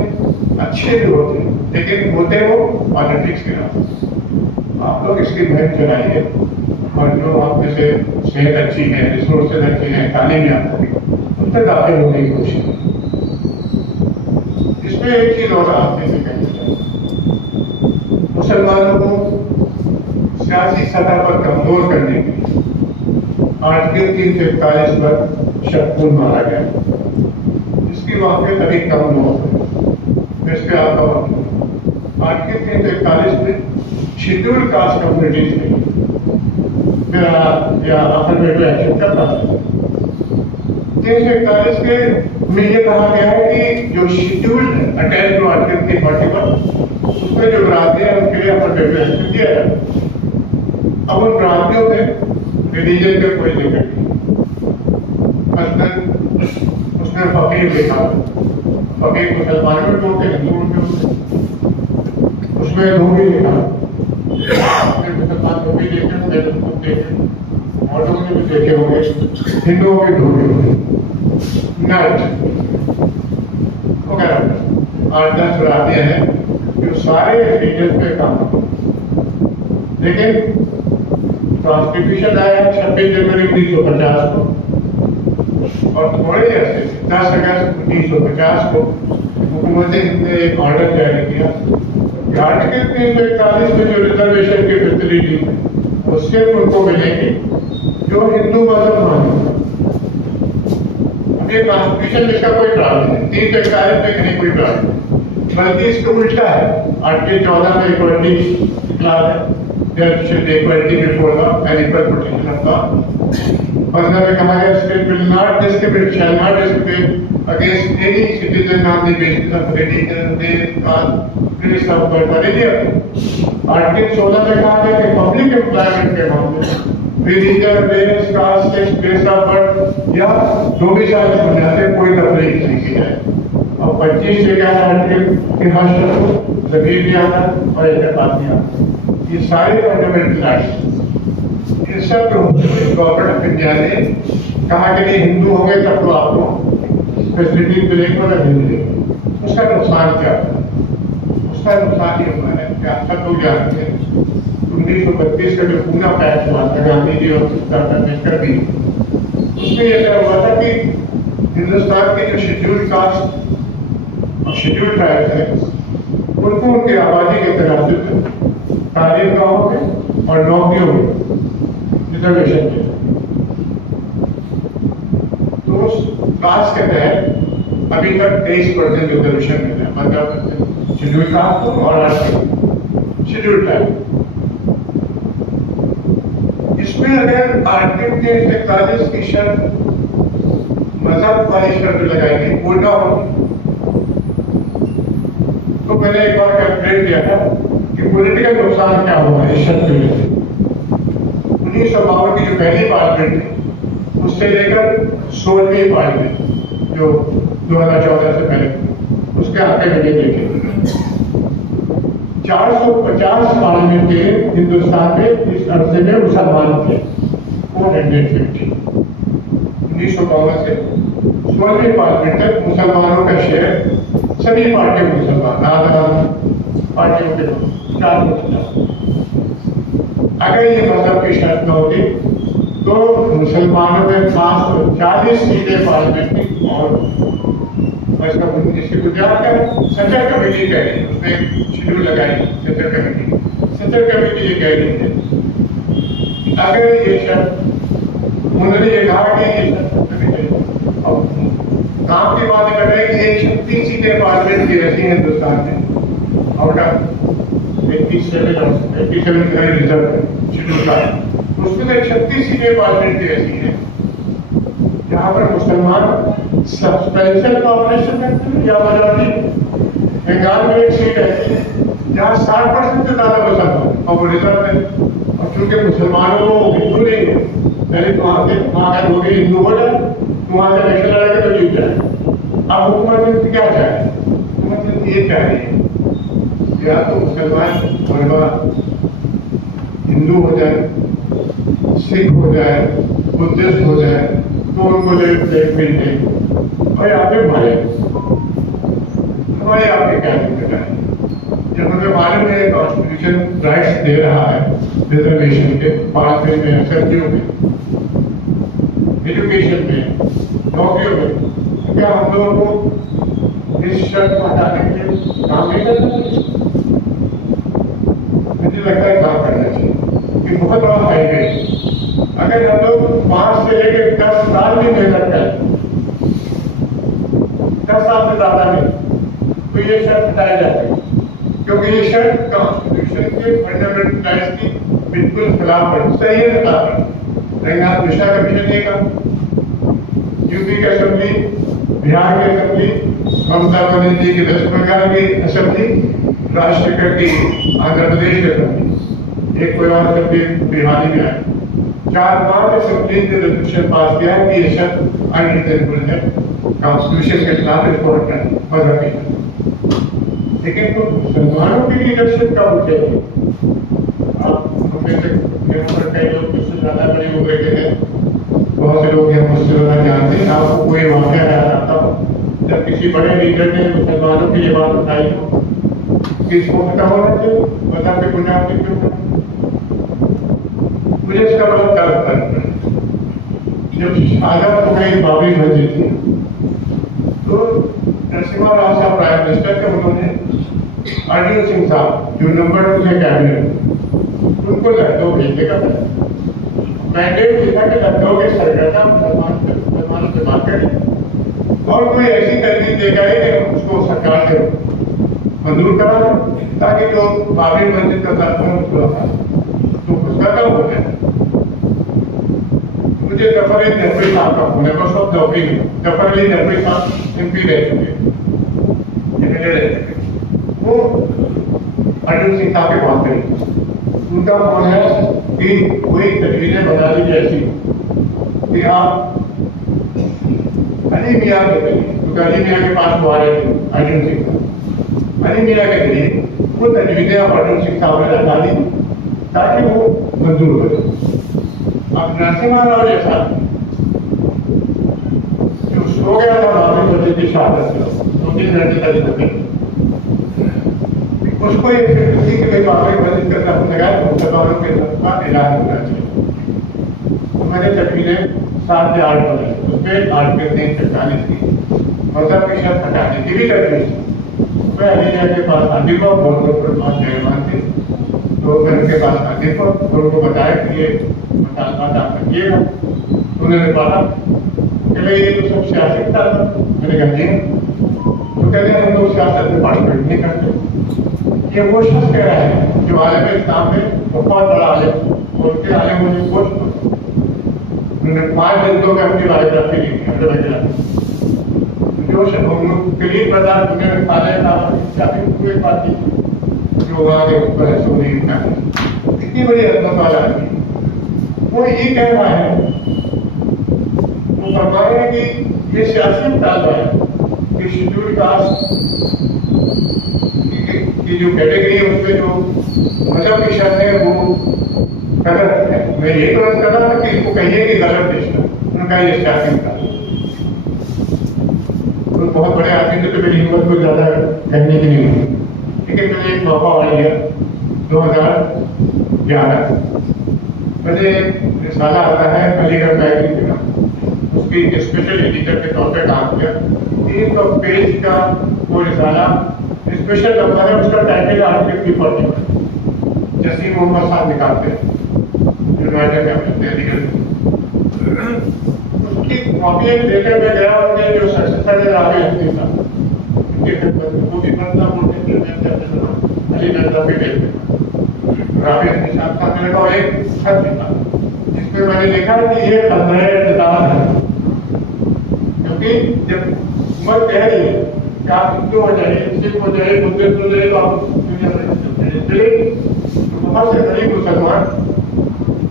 अच्छे भी होते, लेकिन होते वो पॉलिटिक्स के नाम। आप लोग इसकी मुहिम चलाइए और जो आप में से सेहत अच्छी है, रिसोर्सेज अच्छे हैं, तालीम याद उन तक दाखिल होने की कोशिश करें। इसमें एक चीज और आपने से कहना चाहिए, मुसलमानों को सियासी सतह पर कमजोर करने के लिए आर्टिकल 341 पर शक्कुन मारा गया। इसकी वाक़ई अभी कम मौत है। इस पर आपका आर्टिकल 341 में शेड्यूल कास्ट कम्युनिटीज में या अफर्मेटिव एक्शन का था। 341 के में ये कहा गया है कि जो शेड्यूल है अटैच टू आर्टिकल 341 उसमें जो बरादरी है उनके लिए अफर्मेटिव एक्शन दिया है। अब उन बरादरियों में रिलीजन का कोई जिक्र नहीं, उसमें फकीर लिखा, फकीर मुसलमानों में होते, हिंदुओं में होते, उसमें धोबी लिखा, मुसलमान धोबी देखे होंगे, मौजूद में भी देखे होंगे, हिंदुओं के धोबी होंगे, नट वगैरह 8-10 बरादरियां हैं जो सारे रिलीजन पे काम। लेकिन कॉन्स्टिट्यूशन आया 26 जनवरी 1950 को और थोड़े अर्से 10 अगस्त 1950 को हुकूमत हिंद ने एक ऑर्डर जारी किया। आर्टिकल 341 में जो रिजर्वेशन की फैसिलिटी वो सिर्फ उनको मिलेगी जो हिंदू मजहब माने। अब ये कॉन्स्टिट्यूशन में इसका कोई प्रावधान नहीं, 341 में कहीं कोई प्रावधान नहीं, बल्कि इसका उल्टा है। आर्टिकल 14 में इक्वलिटी क्लास है, equality before law and equal protection of law. 15 में कहा गया state will not discriminate, shall not discriminate against any citizen on the basis of religion, race, caste, place of birth or religion. Article 14 में कहा गया कि public employment के मामले में religion, race, caste, sex, place of birth या domicile की बुनियाद पर कोई तफरीक नहीं की जाए। और 25 से क्या है आर्टिकल कि हर शख्स ज़मीर भी आता और एतकाद भी आता। ये सारे फंडामेंटल राइट्स, इन सब गवर्नमेंट ऑफ इंडिया ने कहा कि नहीं हिंदू हो गए तब तो आपको फैसिलिटी मिलेगी मतलब नहीं मिलेगी। उसका नुकसान क्या है? उसका नुकसान ये हुआ है कि आप सब लोग जानते हैं 1932 का जो पूरा पैक्ट हुआ था गांधी जी और अम्बेडकर भी, उसमें यह तय हुआ था कि हिंदुस्तान के जो शेड्यूल कास्ट और शेड्यूल ट्राइब्स है उनको उनकी आबादी के तनाजुब तालीम गाँव में और नौकरियों में रिजर्वेशन के तो उस क्लास के तहत अभी तक 23% रिजर्वेशन मिला है, मतलब शेड्यूल कास्ट को और शेड्यूल ट्राइब। इसमें अगर आर्टिकल 341 की शर्त मजहब वाली शर्त लगाएंगे वो ना होगी तो मैंने एक बार कैलकुलेट किया था कि पॉलिटिकल नुकसान क्या हुआ है इस शर्त के लिए। 1952 की जो पहली पार्लियामेंट थी उससे लेकर 16वीं पार्लियामेंट जो 2014 से पहले उसके आंकड़े मैंने देखे 450 पार्लियामेंट के हिंदुस्तान में इस अरसे में मुसलमान थे 450। 1952 से 16वीं पार्लियामेंट तक मुसलमानों का शेयर सभी पार्टियों में मुसलमान आधा पार्टियों के 450। अगर ये मजहब की शर्त न होती तो मुसलमानों में खास 40 सीटें पार्लियामेंट में और इसका इसकी गुजरात का सेंट्रल कमेटी कह रही है, उसने शेड्यूल लगाई सेंट्रल कमेटी ये कह रही है अगर ये शर्त उन्होंने ये कहा कि ये शर्त और काम की बात कर रहे हैं कि 36 सीटें पार्लियामेंट की रहती है हिंदुस्तान में आउट ऑफ 87 रिजर्व है शेड्यूल का, उसमें 36 सीटें पार्लियामेंट की रहती है जहाँ पर मुसलमान सब्सटेंशियल पॉपुलेशन है या मेजॉरिटी। बंगाल में एक सीट है जहाँ 60% से ज्यादा मुसलमान और वो रिजर्व है और चूंकि मुसलमानों को हिंदू नहीं है पहले तो वहाँ का लोग हिंदू हो जाए तो वहाँ से इलेक्शन लड़ेगा तो जीत जाए। अब हुकूमत क्या चाहे? हुकूमत ये चाह रही है یا تو مسلمان مربع ہندو ہو جائے، سکھ ہو جائے، بدھسٹ ہو جائے، تو ان کو لیٹ مل جائے بھائی آپ کے بھائی ہمارے آپ کے کیا دقت ہے؟ جب ہمیں معلوم ہے کانسٹیٹیوشن رائٹس دے رہا ہے ریزرویشن کے 5 میں سردیوں میں، ایجوکیشن میں، نوکریوں میں، کیا ہم لوگوں کو اس شرط کو ہٹانے کے لیے کام نہیں کرنا چاہیے؟ مجھے لگتا ہے کام کرنا چاہیے کہ بہت بڑا فائدہ ہے اگر ہم لوگ 5 سے لے کے 10 سال بھی محنت کریں، 10 سال سے زیادہ نہیں، تو یہ شرط ہٹائی جاتی ہے، کیونکہ یہ شرط کانسٹیٹیوشن کے فنڈامنٹل رائٹس کی بالکل خلاف ہے، صحیح ہے خلاف ہے۔ لیکن آپ دشا کمیشن نے کہا، یو پی کی اسمبلی، بہار کی اسمبلی، ممتا بنرجی کی ویسٹ بنگال کی اسمبلی، راج شیکھر کی آندھرا پردیش کی اسمبلی، ایک کوئی اور اسمبلی بہاری میں آئی، 4-5 اسمبلی نے ریزولوشن پاس کیا ہے کہ یہ شرط انریزنبل ہے، کانسٹیٹیوشن کے خلاف اس کو ہٹانا مذہبی ہے۔ لیکن تو مسلمانوں کی لیڈرشپ کا ہو چاہیے۔ آپ میں سے یہاں پر کئی لوگ مجھ سے زیادہ بڑی عمر کے ہیں، بہت سے لوگ یہاں مجھ سے زیادہ جانتے ہیں، آپ کو کوئی واقعہ یاد آتا ہو جب کسی بڑے لیڈر نے مسلمانوں کی یہ بات اٹھائی ہو کہ اس کو ختم ہونا چاہیے مذہب کے بنیاد پہ کیوں؟ مجھے اس کا بڑا درد ہے۔ جب شہادت کو گئی بابری مسجد تھی تو نرسمہا راؤ صاحب پرائم منسٹر تھے، انہوں نے ارجن سنگھ صاحب جو نمبر 2 تھے کیبنٹ، ان کو لکھنؤ بھیجنے کا مینڈیٹ دیا کہ لکھنؤ کے سرکردہ مسلمانوں سے بات کریں اور کوئی ایسی تجویز دے گا کہ اس کو سرکار سے منظور کرا تاکہ جو بابری مسجد کا درد ہے اس کو رکھا تو اس کا کم ہو جائے۔ مجھے ظفر علی نقوی صاحب کا فون ہے، بس سب ظفری میں ظفر علی نقوی صاحب MP رہ چکے، وہ ارجن سنگھ صاحب کے بات کریں، ان کا فون ہے کہ کوئی تجویزیں بنا لیجیے ایسی کہ آپ علی میاں کے ذریعے، کیونکہ علی میاں کے پاس وہ آ رہے تھے ارجن سنگھ صاحب، علی میاں کے ذریعے وہ تجویزیں آپ ارجن سنگھ صاحب نے رکھا دی تاکہ وہ منظور ہو جائے۔ اب نرسمہا راؤ جیسا جو سو گیا تھا بابری مسجد کی شہادت سے 2-3 گھنٹے تک اس کو یہ فکر تھی کہ بھائی بابری مسجد کا طرف لگائے تو مسلمانوں کے طرف کا علاج ہونا چاہیے۔ تو میں نے تجویزیں 7 سے 8 بنائی، اس میں 8 کے 344 کی مذہب کی شرط ہٹانے کی بھی تجویز تھی۔ میں علی میاں کے پاس حاضر ہوا، بہت پاس مہمان تھے، تو میں ان کے پاس حاضر ہوا اور ان کو بتایا کہ یہ مطالبات آپ رکھیے گا۔ انہوں نے کہا کہ بھائی یہ تو سب سیاسی تھا، میں نے کہا جی، تو کہتے ہیں ہم لوگ سیاست میں پارٹیسپیٹ نہیں کرتے۔ یہ وہ شخص کہہ رہا ہے جو عالم اسلام میں بہت بڑا عالم، اور ان کے عالم مجھے پوچھ، انہوں نے 5 جلدوں میں اپنی بایوگرافی لکھی ہے، جو کلیل بازار دنیا میں خالے صاحب کوئی بات کی جو وہاں کے اوپر ہے سو نہیں اٹھا، اتنی بڑی عظمت والا آدمی، وہ یہ کہہ رہا ہے، وہ فرما رہے ہیں کہ یہ سیاسی مطالبہ ہے کہ شیڈول کاسٹ کی جو کیٹیگری ہے اس میں جو مذہب کی شرط ہے وہ غلط ہے۔ میں یہ تو کر رہا تھا کہ اس کو کہیے کہ غلط دیش ہے، انہوں نے کہا یہ سیاسی مطالبہ۔ بہت بڑے آدمی سے تو میری ہمت کو زیادہ کہنے کی نہیں ہوئی، لیکن میں نے ایک موقع اور لیا 2011 مجھے ایک رسالہ آتا ہے علی گڑھ لائبریری کے نام، اس کی اسپیشل ایڈیٹر کے طور پہ کام کیا، 300 پیج کا وہ رسالہ، اسپیشل نمبر ہے، اس کا ٹائٹل ہے آرٹیکل 41، جسیم محمد صاحب نکالتے ہیں یونائیٹڈ علی گڑھ۔ اس کی کاپی ایک لے کر میں گیا، اور جو سکسیسر ہے رابع حفیظ صاحب، ان کی خدمت میں وہ بھی بنتا بولتے تھے علی گڑھ پہ بھیجتے رابع حفیظ صاحب کا میرے کو ایک خط لکھا، جس میں میں نے لکھا کہ یہ خطرہ اعتدال ہے، کیونکہ جب عمر کہہ رہی ہے کہ آپ ہندو ہو جائے، سکھ ہو جائے، بدھسٹ ہو جائے، تو آپ دنیا میں بہت سے غریب مسلمان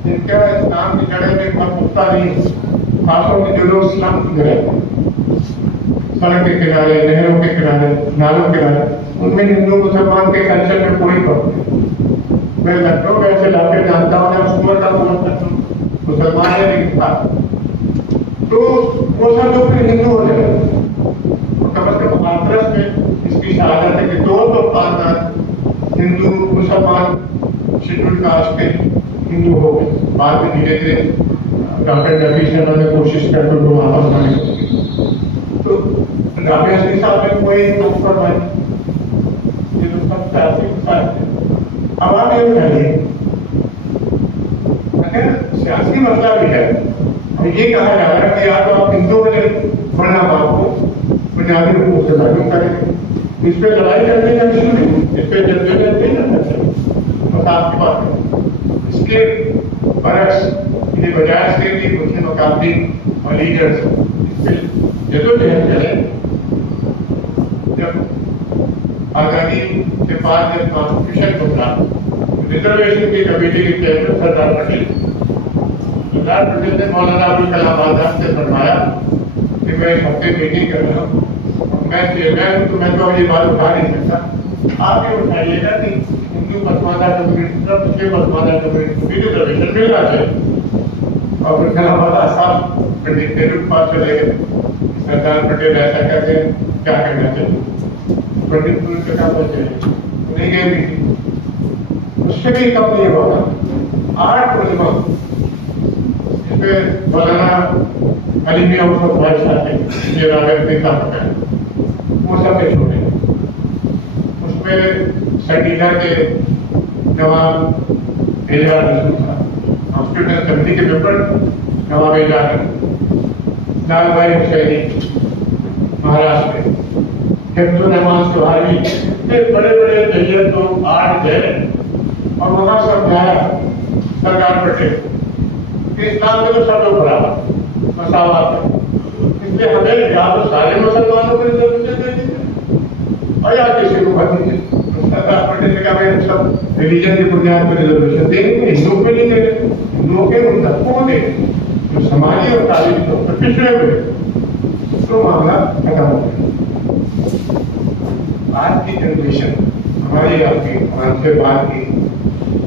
جن کا اسلام کی جڑیں میں بہت پختہ نہیں، خاص طور پہ جو لوگ اسلام کی جڑیں सड़क के किनारे, नहरों के किनारे, नालों के किनारे, उनमें हिंदू मुसलमान के कल्चर में कोई फर्क नहीं। मैं लखनऊ में ऐसे इलाके जानता हूँ जब सुअर का पूजा करता हूँ, मुसलमान है लेकिन था, तो वो सब लोग फिर हिंदू हो जाए। कम से कम हाथरस में इसकी शहादत है कि 2 खानदान हिंदू मुसलमान शेड्यूल कास्ट के हिंदू हो गए। बाद में धीरे धीरे डॉक्टर रफी शर्मा ने कोशिश कर उनको वापस लाने की। तो राबिया सिंह साहब ने कोई फरमाई, ये तो सब सियासी आवाज नहीं उठाइए। सियासी मसला भी है। ये कहा जा रहा है कि या तो आप हिंदू में बढ़ना बात को बुनियादी रूप से लागू करें, इस पे लड़ाई करने का इशू नहीं, इस पे जद्दोजहद नहीं करना चाहिए, बस आपकी बात है। इसके बरक्स ये बजाय से कि मुस्लिम अकादमी और लीडर्स जद्दोजहद करें। जब आज़ादी के बाद जब कॉन्स्टिट्यूशन बना, रिजर्वेशन की कमेटी के चेयरमैन सरदार पटेल ने मौलाना अबुल कलाम आजाद से फरमाया कि मैं इस हफ्ते मीटिंग कर रहा हूँ, मैं चेयरमैन हूँ तो मैं तो ये बात उठा नहीं सकता, आप ये उठाइएगा कि हिंदू पसमानदा कम्युनिटी और मुस्लिम पसमानदा कम्युनिटी को रिजर्वेशन मिलना चाहिए। और फिर कलाम साहब पंडित नेहरू के पास चले गए, सरदार पटेल ऐसा कहते हैं, क्या करना चाहिए? पंडित नेहरू के काम चाहिए, नहीं गए मीटिंग। उससे भी कम ये होगा 8 उलमा, इसमें मौलाना अली मियां उसको ख्वाहिश आते ये रागत नहीं था पता है, वो सब ने छोड़े। उसमें सटीला के नवाब एजाज रसूल था, हॉस्पिटल कमेटी के मेंबर नवाब एजाज, लाल भाई हुसैनी महाराष्ट्र में, हिफ्जुल रहमान सुहारी, इतने बड़े बड़े जहियत लोग 8 गए और वहां समझाया सरदार पटेल कि इस्लाम में तो सब लोग बराबर मसावत है, इसलिए हमें या तो सारे मुसलमानों को रिजर्वेशन दे दीजिए और या किसी को मत दीजिए। सरदार पटेल ने कहा भाई सब रिलीजन की बुनियाद पर रिजर्वेशन देंगे, हिंदुओं को नहीं दे रहे, हिंदुओं के उन तबकों को देंगे जो समाजी और तालीमी तौर पर पिछड़े हुए, तो मामला खत्म हो गया। आज की जनरेशन हमारी आपकी हमसे बात की,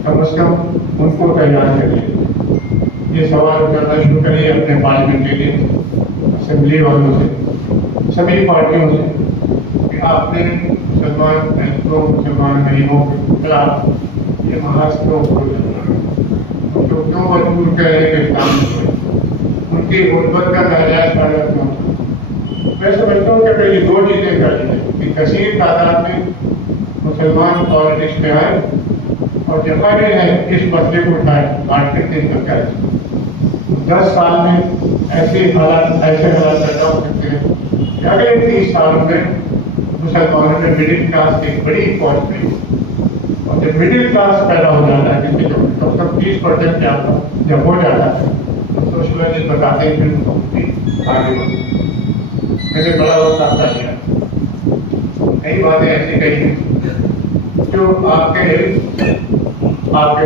कम से कम उनको तैयार करिए, ये सवाल करना शुरू करिए अपने पार्लियामेंट के लिए, असेंबली वालों से, सभी पार्टियों से कि आपने मुसलमान दलितों, मुसलमान गरीबों के खिलाफ ये महाराष्ट्रों को जो क्यों मजबूर कर रहे हैं इस्लाम में, उनकी गुर्बत का नाजायज फायदा क्यों? मैं समझता हूँ कि पहले 2 चीजें करनी है कि कसीर तादाद में मुसलमान पॉलिटिक्स में आए और जहाँ भी है इस मसले को उठाए, बांटने की सरकार 10 साल में ऐसे हालात पैदा हो सकते हैं कि अगले 30 सालों में मुसलमानों में मिडिल क्लास की एक बड़ी पहुंच गई, और जब मिडिल क्लास पैदा हो जाता है किसी को तो सब 30% के आसपास जब हो जाता है तो सोशलिस्ट बताते हैं फिर उनको आगे बढ़ते। मैंने बड़ा वक्त आपका लिया, कई बातें ऐसी कही हैं जो आपके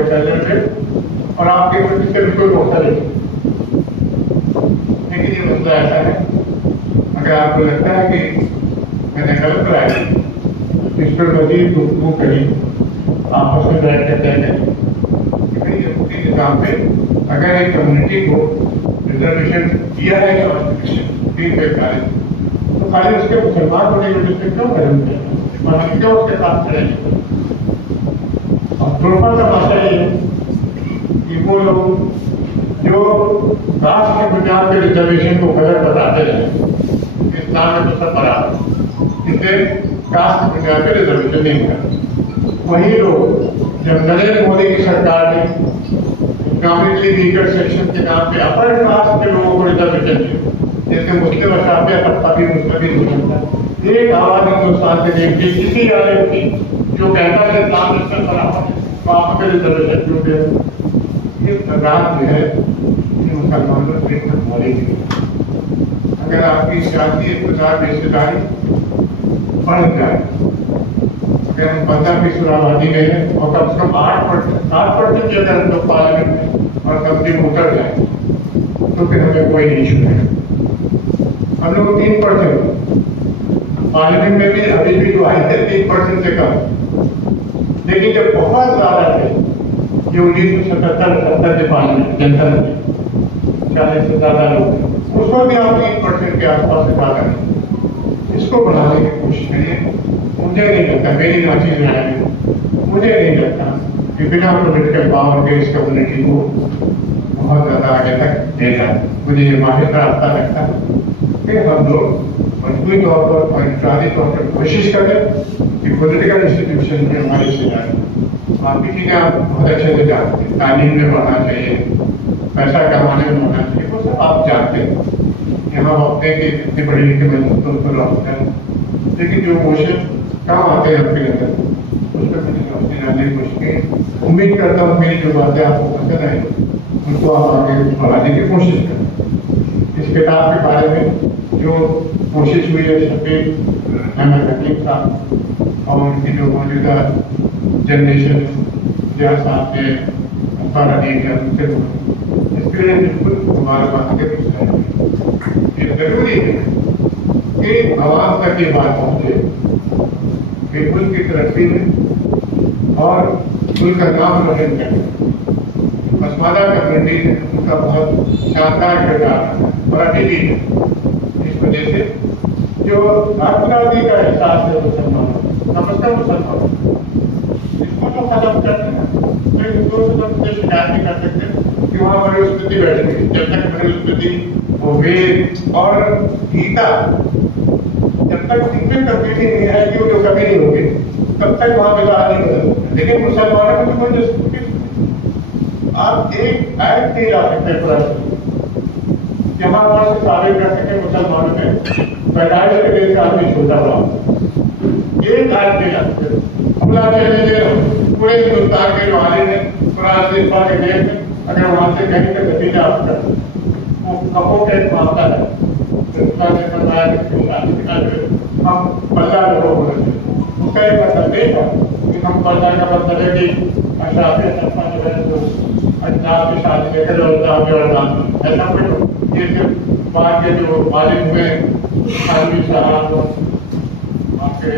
कल्चर में और आपके प्रति से बिल्कुल मुख्तलिफ, लेकिन ये मसला ऐसा है, अगर आपको लगता है कि मैंने गलत कराया, इस पर मजीद गुफ्तगू करी, आपस में बैठ कर तय करें कि भाई ये निज़ाम में अगर एक कम्युनिटी को रिजर्वेशन दिया है कॉन्स्टिट्यूशन 3 पे खाली, तो खाली उसके मुसलमान होने की वजह से क्यों करेंगे, क्यों उसके साथ चलेंगे? और दूसरा का मसला ये है कि वो लोग जो कास्ट की बुनियाद पर रिजर्वेशन को गलत बताते हैं, इस्लाम में तो सब बराबर, इसलिए कास्ट की बुनियाद पर रिजर्वेशन नहीं होगा। वही लोग जब नरेंद्र मोदी की सरकार ने इकोनॉमिकली वीकर सेक्शन के नाम पे अपर कास्ट के लोगों को रिजर्वेशन दिया, जैसे मुस्लिम अशाफिया तबका भी मुस्लिम हो सकता है, एक आवाज हिंदुस्तान से नहीं थी किसी आयत की जो कहता है इस्लाम में सब बराबर है, वहां पर रिजर्वेशन क्यों दिया? ये तजाद जो है ये मुसलमानों से बोलेगी। अगर आपकी सियासी इक़्तिदार हिस्सेदारी बढ़ जाए, अगर हम 15% आबादी में है और कम से कम 7% की अगर हम लोग पार्लियामेंट में और कमटी में उतर जाए तो फिर हमें कोई इशू नहीं। हम लोग 3%, पार्लियामेंट में भी अभी भी जो आए थे 3% से कम, लेकिन जब बहुत ज्यादा थे ये 1977-70 के पार्लियामेंट जनता ने 40 से ज्यादा लोग, उसको भी आप 3% के आसपास से ज्यादा नहीं, इसको बढ़ाने की कोशिश करिए। मुझे नहीं लगता, मेरी नाचीज राय में मुझे नहीं लगता कि बिना पॉलिटिकल पावर के इस कम्युनिटी को बहुत ज्यादा आगे तक देगा। मुझे ये वाहिद रास्ता लगता है कि हम लोग मजबूरी तौर पर और इंफरादी तौर पर कोशिश करें कि पॉलिटिकल इंस्टीट्यूशन में हमारी हिस्सेदारी, बाकी चीजें आप बहुत अच्छे से जानते हैं, तालीम में बढ़ना चाहिए, पैसा कमाने में होना चाहिए, वो सब आप जानते हैं। यहाँ वक्त है कि इतनी बड़ी लिखी महसूस तो रखते हैं, लेकिन जो क्वेश्चन कम आते हैं आपके नजर उस पर मैंने समझने जाने की कोशिश की। उम्मीद करता हूँ मेरी जो बातें आपको पसंद आई उनको आप आगे बढ़ाने की कोशिश करें। इस किताब के बारे में जो कोशिश हुई है शफीक अहमद हकीम साहब और उनकी जो मौजूदा जनरेशन जहाँ साहब के अखबार उनसे इसके लिए बिल्कुल हमारे बात के ये जरूरी है कि आवाम तक ये बात पहुंचे कि मुल्क की तरक्की में और मुल्क का नाम रोशन करें। मसमादा कम्युनिटी ने उनका बहुत शानदार किरदार है और अभी भी है। इस वजह से जो आत्मराधी का एहसास है मुसलमानों, समझकर मुसलमानों इसको तो खत्म करते हैं। तो हिंदुओं से तो मुझे शिकायत नहीं कर सकते कि वहाँ मनुस्मृति बैठ गई। जब तक मनुस्मृति वो वेद और गीता जब तक इनमें तब्दीली नहीं आएगी, वो जो कभी नहीं होगी, तब तक वहाँ विवाद नहीं बदल। लेकिन मुसलमानों में तो कोई आप एक आयत नहीं ला सकते जहाँ वहां से साबित कर सके मुसलमानों में पैदाइश के लिए आदमी छोटा हुआ, एक आयत नहीं ला सकते। अल्लाह के पूरे हिंदुस्तान के जो आलिम है कुरान से इस्लाम के देश में, अगर वहां से कहीं का नतीजा आप कर वो कपो का एक मामला है, ने बताया कि हम पल्ला लोग होना चाहिए। उसका एक मतलब नहीं था कि हम पल्ला का मतलब है कि अशराफी सत्ता जो है तो अजनाब की शादी लेकर और ऐसा कुछ। ये सिर्फ वहाँ के जो मालिक हुए खानवी साहब आपके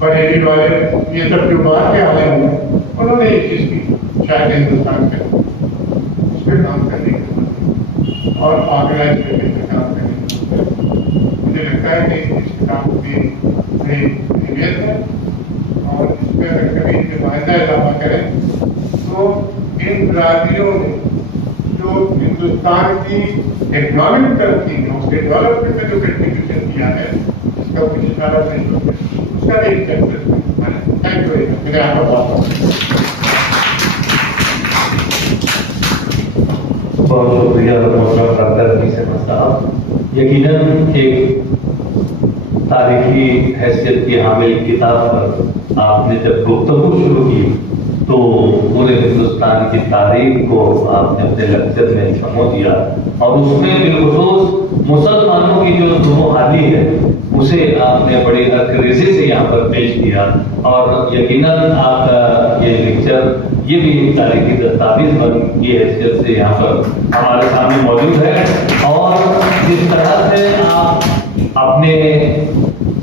बरेली वाले, ये सब जो बाहर के आले हुए उन्होंने ये चीज़ की शायद हिंदुस्तान के उस पर काम करने के और ऑर्गेनाइज करने का काम करने मुझे लगता है कि इस किताब की बड़ी अहमियत है और इसमें अगर कभी नुमाइंदा इजाफा करें तो इन राज्यों ने जो हिंदुस्तान की इकोनॉमिक तरक्की है उसके डेवलपमेंट में जो कंट्रीब्यूशन किया है इसका कुछ इशारा नहीं होता, उसका भी एक chapter. Thank you very much. मेरे आपका बहुत शुक्रिया डॉक्टर साहब। यकीनन एक तारीखी हैसियत की हामिल किताब पर आपने जब गुफ्तगू शुरू की तो पूरे हिंदुस्तान की तारीख को आपने अपने लेक्चर में समो दिया और उसमें बिलखुसूस मुसलमानों की जो दोहाली है उसे आपने बड़ी अक्रेसी से यहाँ पर पेश किया और यकीनन आपका ये लेक्चर ये भी एक तारीखी दस्तावेज बन की हैसियत से यहाँ पर हमारे सामने मौजूद है। और जिस तरह से आप अपने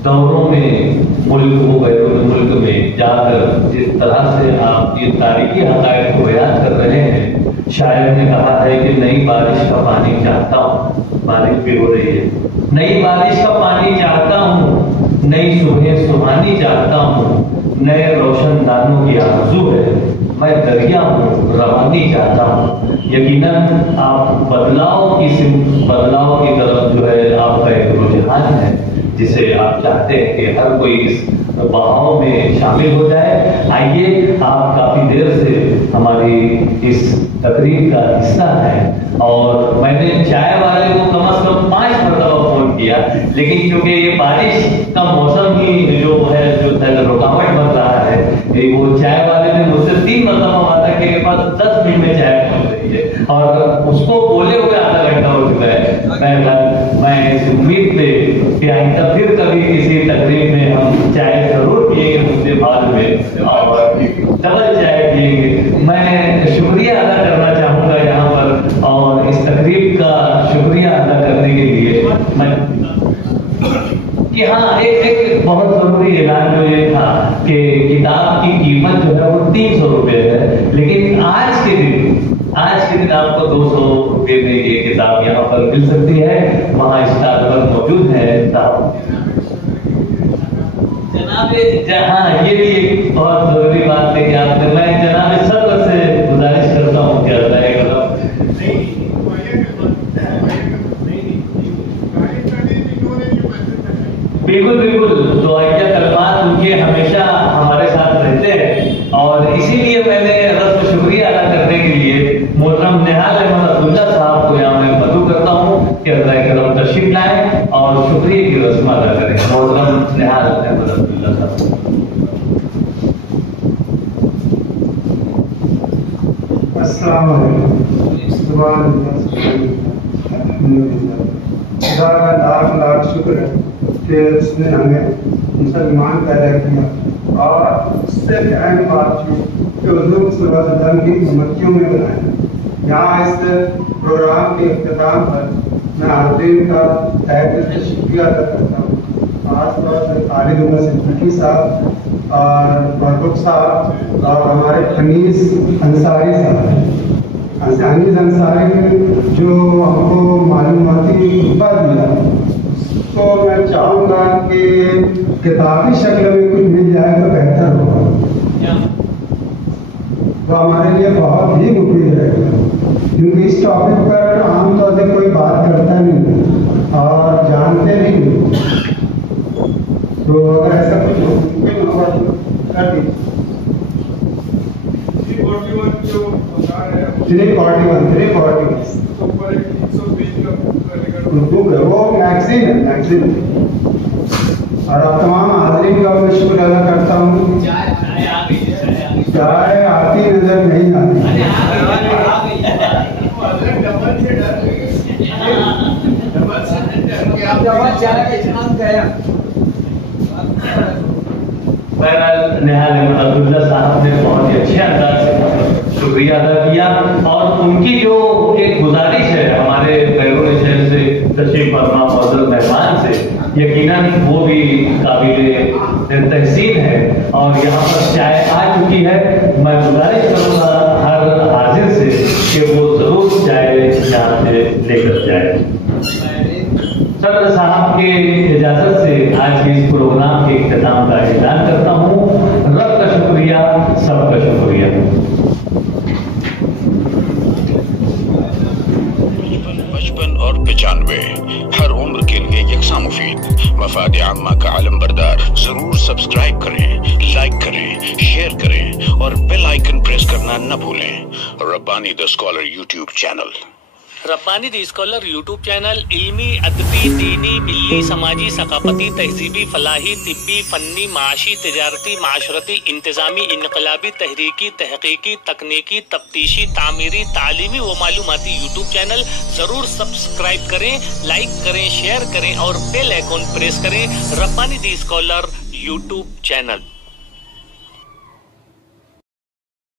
दौरों में मुल्क को बैरून मुल्क में जाकर जिस तरह से आप ये तारीखी हक़ाइक़ को बयान कर रहे हैं, शायर ने कहा है कि नई बारिश का पानी चाहता हूँ, बारिश भी हो रही है, नई बारिश का पानी चाहता हूँ, नई सुबह सुहानी चाहता हूँ, नए रोशनदानों की आरज़ू है, मैं दरिया हूँ रवानी चाहता हूँ। यकीनन आप बदलाव की तरफ जो है आपका एक रुझान है जिसे आप चाहते हैं कि हर कोई इस बहाव में शामिल हो जाए। आइए, आप काफी देर से हमारी इस तकरीर का हिस्सा है और मैंने चाय वाले को कम से कम 5 मरतबा फोन किया, लेकिन क्योंकि ये बारिश का मौसम ही जो है जो रुकावट बन रहा है, वो चाय वाले ने मुझसे 3 मरतबा वादा किया कि पास 10 मिनट में चाय पहुंच रही है और उसको बोले हुए आधा घंटा हो चुका है। मैं इस उम्मीद पे कि आइंदा फिर कभी किसी तकरीर में हम चाय जरूर पिएंगे मुझसे बाद में और डबल चाय पिएंगे। मैं शुक्रिया अदा करना चाहूँगा यहाँ पर और इस तकरीब का शुक्रिया अदा करने के लिए मैं کہ ہاں ایک بہت ضروری اعلان جو یہ تھا کہ کتاب کی قیمت جو ہے وہ 300 روپے ہے، لیکن آج کے دن آپ کو 200 روپے میں یہ کتاب یہاں پر مل سکتی ہے، وہاں اسٹال پر موجود ہے جناب جہاں یہ بھی ایک بہت ضروری بات ہے کہ آپ نے، میں جناب صدر سے گزارش کرتا ہوں کہ بالکل دعائیہ کلمات ان کے ہمیشہ ہمارے ساتھ رہتے ہیں، اور اسی لیے میں نے رسم شکریہ ادا کرنے کے لیے محترم نہال احمد عبداللہ صاحب کو یہاں میں مدعو کرتا ہوں کہ اللہ کرم تشریف لائیں اور شکریہ کی رسم ادا کریں۔ محترم نہال احمد عبداللہ صاحب۔ السلام علیکم۔ سبحان اللہ، خدا کا لاکھ لاکھ شکر ہے کہ اس نے ہمیں مسلمان پیدا کیا، اور اس سے اہم بات یہ کہ حضور صلی اللہ علیہ وسلم کی امتیوں میں بنایا۔ یہاں اس پروگرام کے اختتام پر میں حاضرین کا تہہ دل سے شکریہ ادا کرتا ہوں، خاص طور سے خالد عمر صدیقی صاحب اور محبوب صاحب اور ہمارے انیس انصاری صاحب، انیس انصاری نے جو ہم کو معلوماتی خطبہ دیا، تو میں چاہوں گا کہ کتابی شکل میں کچھ مل جائے تو بہتر ہوگا، تو ہمارے لیے بہت ہی مفید رہے گا، کیونکہ اس ٹاپک پر عام طور سے کوئی بات کرتا نہیں اور جانتے بھی نہیں، تو اگر ایسا کچھ ممکن ہوگا تو کر دیجیے۔ 341 وہ میگزین ہے، میگزین۔ اور اب تمام حاضرین کا میں شکر ادا کرتا ہوں۔ چائے آتی نظر نہیں آتی۔ بہرحال نہال احمد عبداللہ صاحب نے بہت ہی اچھے انداز سے شکریہ ادا کیا، اور ان کی جو ایک گزارش ہے ہمارے بیرون شہر سے تشریف فرما معزز مہمان سے، یقیناً وہ بھی قابل تحسین ہے، اور یہاں پر چائے آ چکی ہے۔ میں گزارش کروں گا ہر حاضر سے کہ وہ ضرور چائے یہاں سے لے کر جائے۔ صدر صاحب کے اجازت سے آج کے اس پروگرام کے اختتام کا اعلان کرتا ہوں۔ رب کا شکریہ، سب کا شکریہ۔ 55 اور 95 ہر عمر کے لیے یکساں مفید، مفاد عامہ کا علم بردار۔ ضرور سبسکرائب کریں، لائک کریں، شیئر کریں اور بیل آئیکن پریس کرنا نہ بھولیں۔ ربانی دی اسکالر یوٹیوب چینل۔ ربانی دی اسکالر یوٹیوب چینل علمی، ادبی، دینی، ملی، سماجی، ثقافتی، تہذیبی، فلاحی، طبی، فنی، معاشی، تجارتی، معاشرتی، انتظامی، انقلابی، تحریکی، تحقیقی، تکنیکی، تفتیشی، تعمیری، تعلیمی و معلوماتی یوٹیوب چینل۔ ضرور سبسکرائب کریں، لائک کریں، شیئر کریں اور بیل آئیکن پریس کریں۔ ربانی دی اسکالر یوٹیوب چینل۔